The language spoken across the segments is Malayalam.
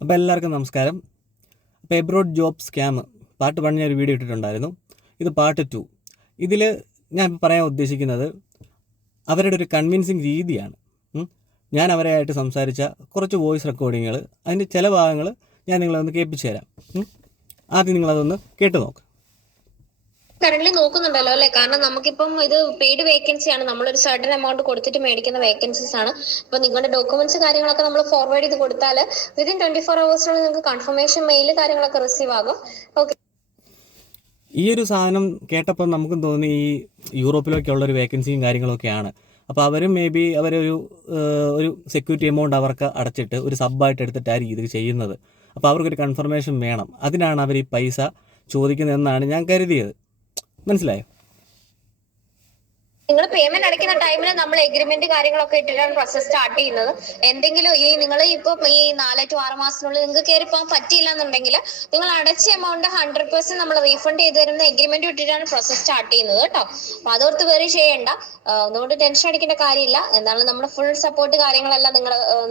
അപ്പോൾ എല്ലാവർക്കും നമസ്കാരം. അപ്പോൾ എബ്രോഡ് ജോബ് സ്കാം പാർട്ട് 1 ഞാൻ ഒരു വീഡിയോ ഇട്ടിട്ടുണ്ടായിരുന്നു. ഇത് പാർട്ട് 2. ഇതിൽ ഞാൻ പറയാൻ ഉദ്ദേശിക്കുന്നത് അവരുടെ ഒരു കൺവിൻസിങ് രീതിയാണ്. ഞാൻ അവരായിട്ട് സംസാരിച്ച കുറച്ച് വോയിസ് റെക്കോർഡിങ്ങുകൾ, അതിൻ്റെ ചില ഭാഗങ്ങൾ ഞാൻ നിങ്ങളൊന്ന് കേൾപ്പിച്ചു തരാം. ആദ്യം നിങ്ങളതൊന്ന് കേട്ട് നോക്ക്. കറന്റ് നോക്കുന്നുണ്ടല്ലോ അല്ലെ? കാരണം നമുക്കിപ്പം ഇത് പെയ്ഡ് വേക്കൻസി ആണ്, നമ്മളൊരു സർട്ടൻ എമൗണ്ട് കൊടുത്തിട്ട് മേടിക്കുന്ന വേക്കൻസീസ് ആണ്. അപ്പൊ നിങ്ങളുടെ ഡോക്യുമെന്റ്സ് കാര്യങ്ങളൊക്കെ നമ്മൾ ഫോർവേഡ് ചെയ്ത് കൊടുത്താൽ വിതിൻ 24 hours നിങ്ങൾക്ക് കൺഫർമേഷൻ മെയിൽ കാര്യങ്ങളൊക്കെ റിസീവ് ആകും. ഓക്കെ, ഈ ഒരു സാധനം കേട്ടപ്പോൾ നമുക്കും തോന്നി ഈ യൂറോപ്പിലൊക്കെ ഉള്ളൊരു വേക്കൻസിയും കാര്യങ്ങളൊക്കെയാണ്. അപ്പോൾ അവരും മേ ബി ഒരു സെക്യൂരിറ്റി എമൗണ്ട് അവർക്ക് അടച്ചിട്ട് ഒരു സബ്ബായിട്ട് എടുത്തിട്ടായിരിക്കും ഇത് ചെയ്യുന്നത്. അപ്പോൾ അവർക്കൊരു കൺഫർമേഷൻ വേണം, അതിനാണ് അവർ ഈ പൈസ ചോദിക്കുന്നതെന്നാണ് ഞാൻ കരുതിയത്. മനസ്സിലായോ? നിങ്ങൾ പേയ്മെന്റ് അടയ്ക്കുന്ന ടൈമിൽ നമ്മൾ എഗ്രിമെന്റ് കാര്യങ്ങളൊക്കെ ഇട്ടിട്ടാണ് പ്രോസസ് സ്റ്റാർട്ട് ചെയ്യുന്നത്. എന്തെങ്കിലും ഈ നിങ്ങൾ ഇപ്പൊ ഈ 4 to 6 മാസത്തിനുള്ളിൽ നിങ്ങൾക്ക് കയറി പോകാൻ പറ്റിയില്ല എന്നുണ്ടെങ്കിൽ നിങ്ങൾ അടച്ച എമൗണ്ട് 100% നമ്മൾ റീഫണ്ട് ചെയ്ത് തരുന്ന എഗ്രിമെന്റ് ഇട്ടിട്ടാണ് പ്രോസസ് സ്റ്റാർട്ട് ചെയ്യുന്നത് കേട്ടോ. അപ്പൊ അതോർത്ത് വേറെ ചെയ്യേണ്ട, അതുകൊണ്ട് ടെൻഷൻ അടിക്കേണ്ട കാര്യമില്ല. എന്താണ് നമ്മുടെ ഫുൾ സപ്പോർട്ട് കാര്യങ്ങളെല്ലാം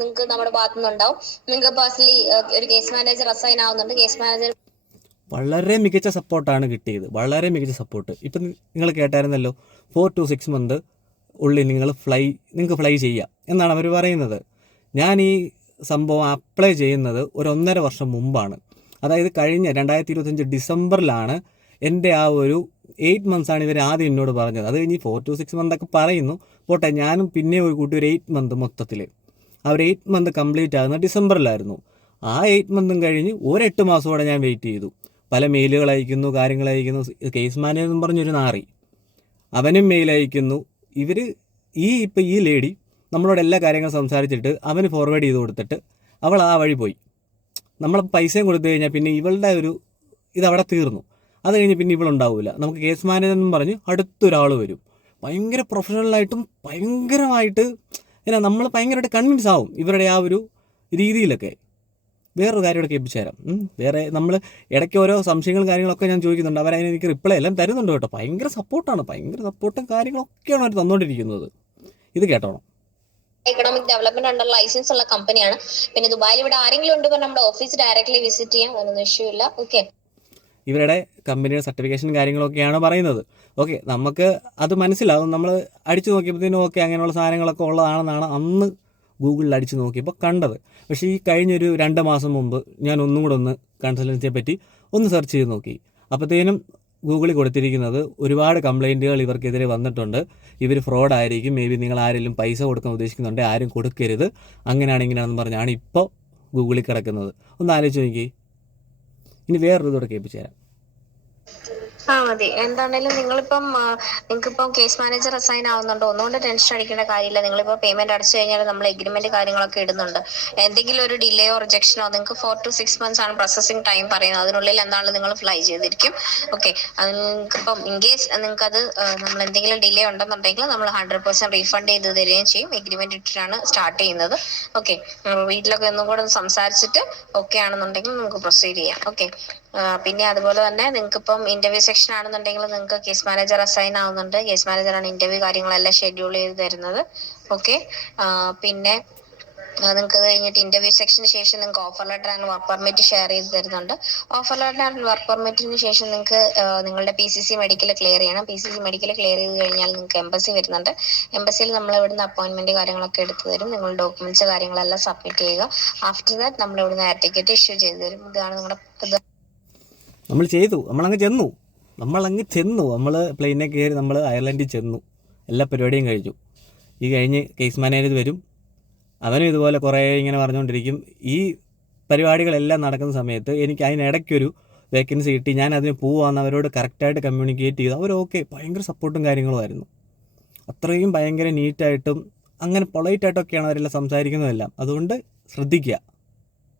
നിങ്ങൾക്ക് നമ്മുടെ ഭാഗത്തു നിന്നുണ്ടാവും. നിങ്ങൾക്ക് പേഴ്സണലി ഒരു കേസ് മാനേജർ അസൈൻ ആവുന്നുണ്ട്. കേസ് മാനേജർ വളരെ മികച്ച സപ്പോർട്ടാണ് കിട്ടിയത്, വളരെ മികച്ച സപ്പോർട്ട്. ഇപ്പം നിങ്ങൾ കേട്ടായിരുന്നല്ലോ, 4 to 6 month ഉള്ളിൽ നിങ്ങൾക്ക് ഫ്ലൈ ചെയ്യാം എന്നാണ് അവർ പറയുന്നത്. ഞാൻ ഈ സംഭവം അപ്ലൈ ചെയ്യുന്നത് 1.5 വർഷം മുമ്പാണ്. അതായത് കഴിഞ്ഞ 2025 ഡിസംബറിലാണ് എൻ്റെ ആ ഒരു 8 months ആണ് ഇവർ ആദ്യം എന്നോട് പറഞ്ഞത്. അത് കഴിഞ്ഞ് 4 to 6 month ഒക്കെ പറയുന്നു പോട്ടെ, ഞാനും പിന്നെ ഒരു കൂട്ടി ഒരു 8 month മൊത്തത്തിൽ. ആ ഒരു 8 month കംപ്ലീറ്റ് ആകുന്ന ഡിസംബറിലായിരുന്നു. ആ 8 month കഴിഞ്ഞ് ഒരു 8 മാസത്തോടെ ഞാൻ വെയിറ്റ് ചെയ്തു. പല മെയിലുകൾ അയക്കുന്നു, കാര്യങ്ങൾ അയക്കുന്നു. കേസ് മാനേജർ എന്ന് പറഞ്ഞൊരു നാറി, അവനും മെയിൽ അയക്കുന്നു. ഇപ്പം ഈ ലേഡി നമ്മളോട് എല്ലാ കാര്യങ്ങളും സംസാരിച്ചിട്ട് അവന് ഫോർവേഡ് ചെയ്ത് കൊടുത്തിട്ട് അവൾ ആ വഴി പോയി. നമ്മൾ പൈസയും കൊടുത്തു കഴിഞ്ഞാൽ പിന്നെ ഇവളുടെ ഇതവിടെ തീർന്നു. അത് കഴിഞ്ഞ് പിന്നെ ഇവളുണ്ടാവില്ല. നമുക്ക് കേസ് മാനേജർ എന്നും പറഞ്ഞ് അടുത്തൊരാൾ വരും. ഭയങ്കര പ്രൊഫഷണലായിട്ടും ഭയങ്കരമായിട്ട് നമ്മൾ ഭയങ്കരമായിട്ട് കൺവിൻസ് ആവും ഇവരുടെ ആ ഒരു രീതിയിലൊക്കെ. വേറൊരു കാര്യം ഇവിടെ കേൾപ്പിച്ചു തരാം. വേറെ നമ്മൾ ഇടയ്ക്ക് ഓരോ സംശയങ്ങളും കാര്യങ്ങളൊക്കെ ഞാൻ ചോദിക്കുന്നുണ്ട്, അവരതിനെനിക്ക് റിപ്ലൈ എല്ലാം തരുന്നുണ്ട് കേട്ടോ. ഭയങ്കര സപ്പോർട്ടും കാര്യങ്ങളൊക്കെയാണ് അവർ തന്നുകൊണ്ടിരിക്കുന്നത്. ഇത് കേട്ടോണം. എക്കണോമിക് ഡെവലപ്മെന്റ് അണ്ടർ ലൈസൻസ് ഉള്ള കമ്പനിയാണ്. പിന്നെ ദുബായിൽ ഇവിടെ ആരെങ്കിലും ഉണ്ട് നമ്മുടെ ഓഫീസ് ഡയറക്ട്ലി വിസിറ്റ് ചെയ്യാം, അതൊന്നും ഇഷ്യൂ ഇല്ല. ഓക്കെ, ഇവരുടെ കമ്പനിയുടെ സർട്ടിഫിക്കേഷൻ കാര്യങ്ങളൊക്കെയാണ് പറയുന്നത്. ഓക്കെ, നമുക്ക് അത് മനസ്സിലാവും. നമ്മൾ അടിച്ചു നോക്കിയപ്പോഴത്തേനും ഓക്കെ അങ്ങനെയുള്ള സാധനങ്ങളൊക്കെ ഉള്ളതാണെന്നാണ് അന്ന് ഗൂഗിളിൽ അടിച്ചു നോക്കിയപ്പോൾ കണ്ടത്. പക്ഷേ ഈ കഴിഞ്ഞൊരു 2 മാസം മുമ്പ് ഞാൻ ഒന്നും കൂടെ ഒന്ന് കൺസൾട്ടൻസിയെ പറ്റി ഒന്ന് സെർച്ച് ചെയ്ത് നോക്കി. അപ്പോഴത്തേനും ഗൂഗിളിൽ കൊടുത്തിരിക്കുന്നത് ഒരുപാട് കംപ്ലയിൻറ്റുകൾ ഇവർക്കെതിരെ വന്നിട്ടുണ്ട്. ഇവർ ഫ്രോഡായിരിക്കും, മേ ബി നിങ്ങൾ ആരെങ്കിലും പൈസ കൊടുക്കാൻ ഉദ്ദേശിക്കുന്നുണ്ട്, ആരും കൊടുക്കരുത്, അങ്ങനെയാണ് ഇങ്ങനെയാണെന്ന് പറഞ്ഞാണ് ഇപ്പോൾ ഗൂഗിളിൽ കിടക്കുന്നത്. ഒന്ന് ആലോചിച്ച് നോക്കി. ഇനി വേറൊരു ഇതോടെ കേൾപ്പിച്ചു തരാം. മതി. എന്താണേലും നിങ്ങൾക്കിപ്പം കേസ് മാനേജർ അസൈൻ ആവുന്നുണ്ട്, ഒന്നുകൊണ്ട് ടെൻഷൻ അടിക്കേണ്ട കാര്യമില്ല. നിങ്ങളിപ്പോൾ പേയ്മെന്റ് അടച്ചു കഴിഞ്ഞാൽ നമ്മൾ എഗ്രിമെന്റ് കാര്യങ്ങളൊക്കെ ഇടുന്നുണ്ട്. എന്തെങ്കിലും ഒരു ഡിലേയോ റിജക്ഷനോ, നിങ്ങൾക്ക് 4 to 6 months ആണ് പ്രോസസിങ് ടൈം പറയുന്നത്. അതിനുള്ളിൽ എന്താണ് നിങ്ങൾ ഫ്ലൈ ചെയ്തിരിക്കും. ഓക്കെ, അത് നിങ്ങൾക്കിപ്പം ഇൻ കേസ് നിങ്ങൾക്കത് നമ്മൾ എന്തെങ്കിലും ഡിലേ ഉണ്ടെന്നുണ്ടെങ്കിൽ നമ്മൾ 100% റീഫണ്ട് ചെയ്ത് തരികയും ചെയ്യും. എഗ്രിമെന്റ് ഇട്ടിട്ടാണ് സ്റ്റാർട്ട് ചെയ്യുന്നത്. ഓക്കെ, വീട്ടിലൊക്കെ ഒന്നും കൂടെ സംസാരിച്ചിട്ട് ഓക്കെ ആണെന്നുണ്ടെങ്കിൽ നമുക്ക് പ്രൊസീഡ് ചെയ്യാം. ഓക്കെ, പിന്നെ അതുപോലെ തന്നെ നിങ്ങൾക്ക് ഇപ്പം ഇന്റർവ്യൂ സെക്ഷൻ ആണെന്നുണ്ടെങ്കിൽ നിങ്ങൾക്ക് കേസ് മാനേജർ അസൈൻ ആവുന്നുണ്ട്. കേസ് മാനേജറാണ് ഇന്റർവ്യൂ കാര്യങ്ങളെല്ലാം ഷെഡ്യൂൾ ചെയ്ത് തരുന്നത്. ഓക്കെ, പിന്നെ നിങ്ങൾക്ക് കഴിഞ്ഞിട്ട് ഇന്റർവ്യൂ സെക്ഷന് ശേഷം നിങ്ങൾക്ക് offer letter and work permit share ചെയ്ത് തരുന്നുണ്ട്. ഓഫർ ലെറ്റർ ആൻഡ് വർക്ക് പെർമിറ്റിന് ശേഷം നിങ്ങൾക്ക് നിങ്ങളുടെ PCC മെഡിക്കൽ ക്ലിയർ ചെയ്യണം. PCC മെഡിക്കൽ ക്ലിയർ ചെയ്ത് കഴിഞ്ഞാൽ നിങ്ങൾക്ക് എംബസി വരുന്നുണ്ട്. എംബസിയിൽ നമ്മൾ ഇവിടുന്ന് അപ്പോയിന്റ്മെന്റ് കാര്യങ്ങളൊക്കെ എടുത്തു തരും. നിങ്ങളുടെ ഡോക്യുമെന്റ്സ് കാര്യങ്ങളെല്ലാം സബ്മിറ്റ് ചെയ്യുക. ആഫ്റ്റർ ദാറ്റ് നമ്മൾ ഇവിടുന്ന് എയർ ടിക്കറ്റ് ഇഷ്യൂ ചെയ്ത് തരും. ഇതാണ് നിങ്ങളുടെ നമ്മളങ്ങ് ചെന്നു. നമ്മൾ പ്ലെയിനിൽ കയറി നമ്മൾ അയർലൻഡിൽ ചെന്നു. എല്ലാ പരിപാടിയും കഴിഞ്ഞു. ഈ കഴിഞ്ഞ് കേസ് മാനേജർ വരും. അവനും ഇതുപോലെ കുറേ ഇങ്ങനെ പറഞ്ഞുകൊണ്ടിരിക്കും. ഈ പരിപാടികളെല്ലാം നടക്കുന്ന സമയത്ത് എനിക്ക് അതിനിടയ്ക്കൊരു വേക്കൻസി കിട്ടി. ഞാൻ അതിന് പോവാന്ന് അവരോട് കറക്റ്റായിട്ട് കമ്മ്യൂണിക്കേറ്റ് ചെയ്തു. അവരൊക്കെ ഭയങ്കര സപ്പോർട്ടും കാര്യങ്ങളുമായിരുന്നു. അത്രയും ഭയങ്കര നീറ്റായിട്ടും അങ്ങനെ പൊളൈറ്റായിട്ടൊക്കെയാണ് അവരെല്ലാം സംസാരിക്കുന്നതെല്ലാം. അതുകൊണ്ട് ശ്രദ്ധിക്കുക.